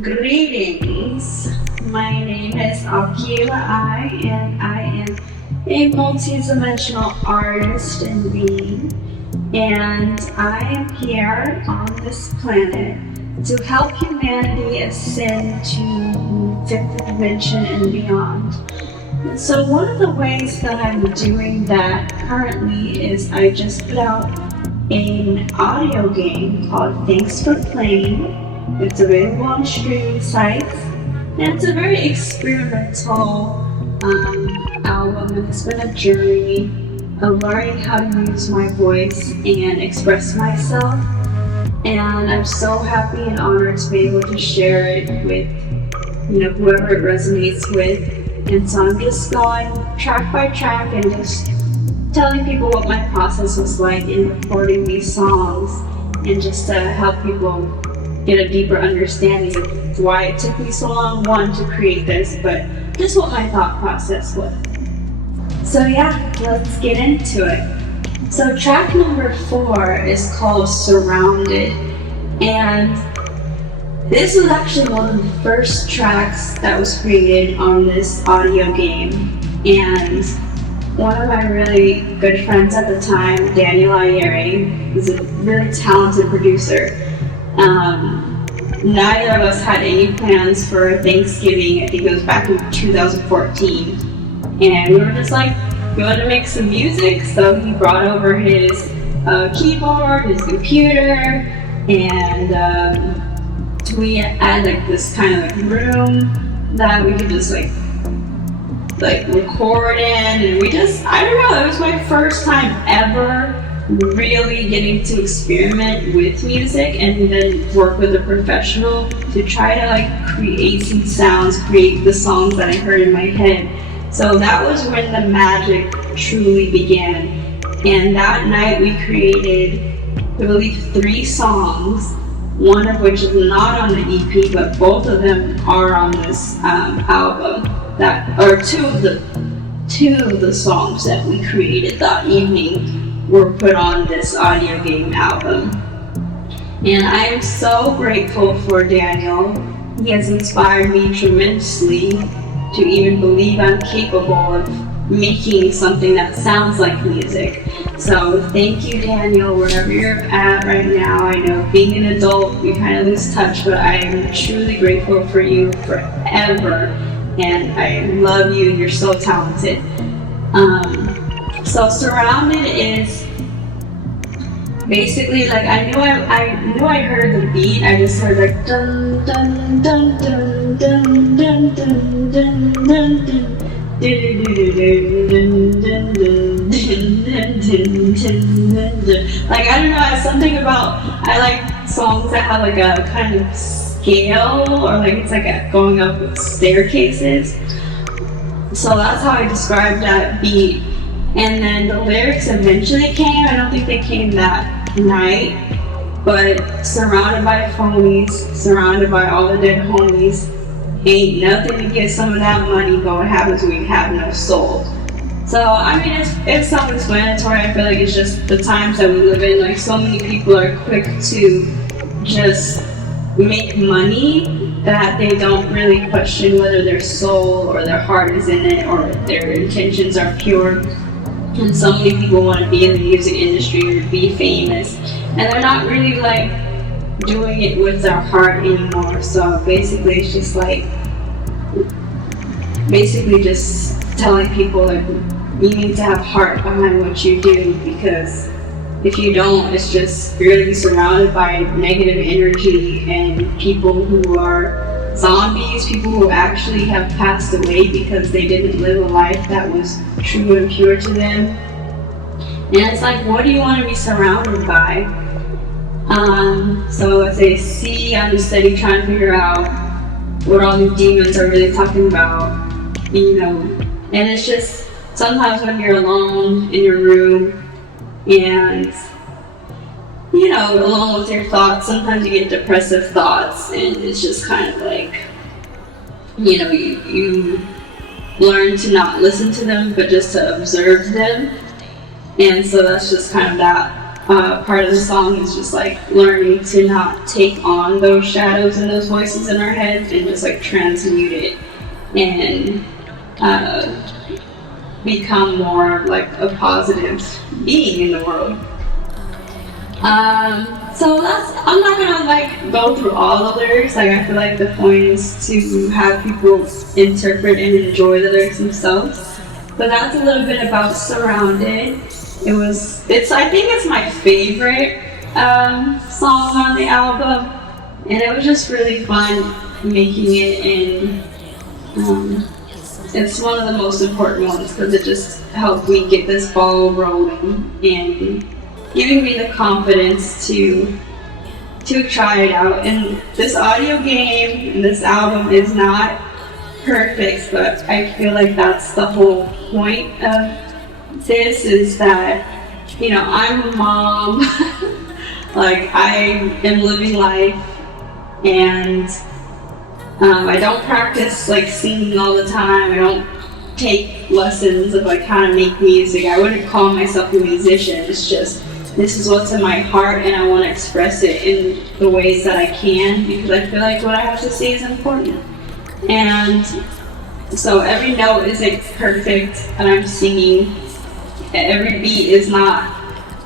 Greetings. My name is Akiala I, and I am a multi-dimensional artist and being. And I am here on this planet to help humanity ascend to fifth dimension and beyond. And so one of the ways that I'm doing that currently is I just put out an audio game called Thanks for Playing. It's available on streaming sites, and it's a very experimental album, and it's been a journey of learning how to use my voice and express myself. And I'm so happy and honored to be able to share it with whoever it resonates with. And so I'm just going track by track and just telling people what my process was like in recording these songs, and just to help people get a deeper understanding of why it took me so long, one, to create this, but just what my thought process was. So yeah, let's get into it. So track number 4 is called Surrounded, and this was actually one of the first tracks that was created on this audio game. And one of my really good friends at the time, Daniel I, was a really talented producer. Neither of us had any plans for Thanksgiving. I think it was back in 2014. And we were just like, we wanted to make some music, so he brought over his keyboard, his computer, and we had like this kind of like room that we could just like record in, and I don't know, it was my first time ever really getting to experiment with music and then work with a professional to try to like create some sounds, create the songs that I heard in my head. So that was when the magic truly began. And that night we created, I believe, 3 songs, one of which is not on the EP, but both of them are on this album. Two of the songs that we created that evening were put on this audio game album. And I am so grateful for Daniel. He has inspired me tremendously to even believe I'm capable of making something that sounds like music. So thank you, Daniel, wherever you're at right now. I know being an adult, we kind of lose touch, but I am truly grateful for you forever. And I love you, you're so talented. So Surrounded is basically like, I knew I heard the beat. I just heard like dun dun dun dun dun dun dun dun dun dun. Like, I don't know, it's something about, I like songs that have like a kind of scale, or like it's like going up with staircases. So that's how I described that beat. And then the lyrics eventually came. I don't think they came that night, but surrounded by phonies, surrounded by all the dead homies, ain't nothing to get some of that money, but what happens when we have no soul? So I mean, it's self-explanatory. I feel like it's just the times that we live in. Like, so many people are quick to just make money that they don't really question whether their soul or their heart is in it, or their intentions are pure. And so many people want to be in the music industry or be famous, and they're not really like doing it with their heart anymore. So basically it's just like, just telling people like, you need to have heart behind what you do, because if you don't, it's just, you're gonna be surrounded by negative energy and people who are zombies, people who actually have passed away because they didn't live a life that was true and pure to them. And it's like, what do you want to be surrounded by? So as I see, I'm just steady trying to figure out what all these demons are really talking about, and it's just, sometimes when you're alone in your room and alone with your thoughts, sometimes you get depressive thoughts, and it's just kind of like, you learn to not listen to them, but just to observe them. And so that's just kind of that part of the song is just like learning to not take on those shadows and those voices in our heads and just like transmute it and become more of like a positive being in the world. So I'm not gonna like go through all the lyrics. Like I feel like the point is to have people interpret and enjoy the lyrics themselves. But that's a little bit about Surrounded. I think it's my favorite song on the album, and it was just really fun making it, and it's one of the most important ones because it just helped me get this ball rolling and giving me the confidence to try it out. And this audio game and this album is not perfect, but I feel like that's the whole point of this, is that, you know, I'm a mom, like I am living life, and I don't practice like singing all the time. I don't take lessons of like how to make music. I wouldn't call myself a musician. It's just, this is what's in my heart and I want to express it in the ways that I can, because I feel like what I have to say is important. And so every note isn't perfect and I'm singing. Every beat is not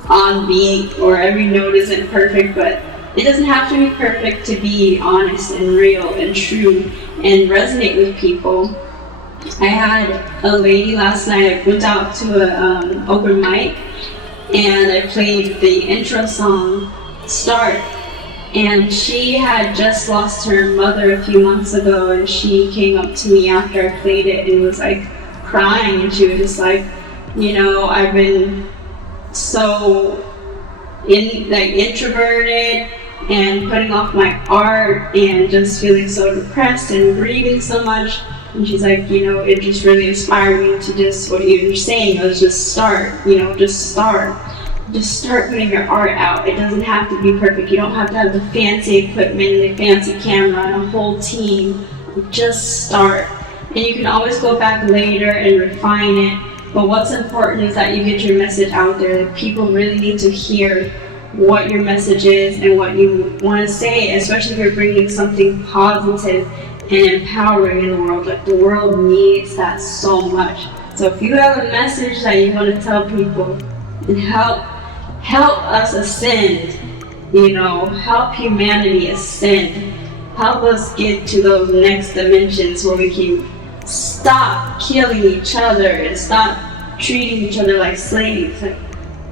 on beat, or every note isn't perfect, but it doesn't have to be perfect to be honest and real and true and resonate with people. I had a lady last night. I went out to an open mic and I played the intro song, Start, and she had just lost her mother a few months ago, and she came up to me after I played it and was like crying, and she was just like, you know, I've been so introverted and putting off my art and just feeling so depressed and grieving so much. And she's like, you know, it just really inspired me to just, what you're saying was just start, you know, just start putting your art out. It doesn't have to be perfect. You don't have to have the fancy equipment and the fancy camera and a whole team. Just start. And you can always go back later and refine it. But what's important is that you get your message out there. Like, people really need to hear what your message is and what you want to say, especially if you're bringing something positive and empowering in the world. Like, the world needs that so much. So if you have a message that you want to tell people and help us ascend, you know, help humanity ascend, help us get to those next dimensions where we can stop killing each other and stop treating each other like slaves. Like,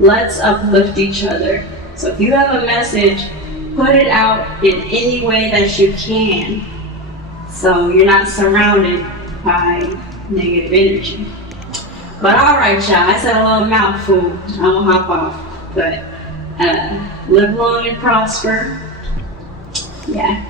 let's uplift each other. So if you have a message, put it out in any way that you can, so you're not surrounded by negative energy. But alright, y'all, I said a little mouthful. I'm gonna hop off. But live long and prosper. Yeah.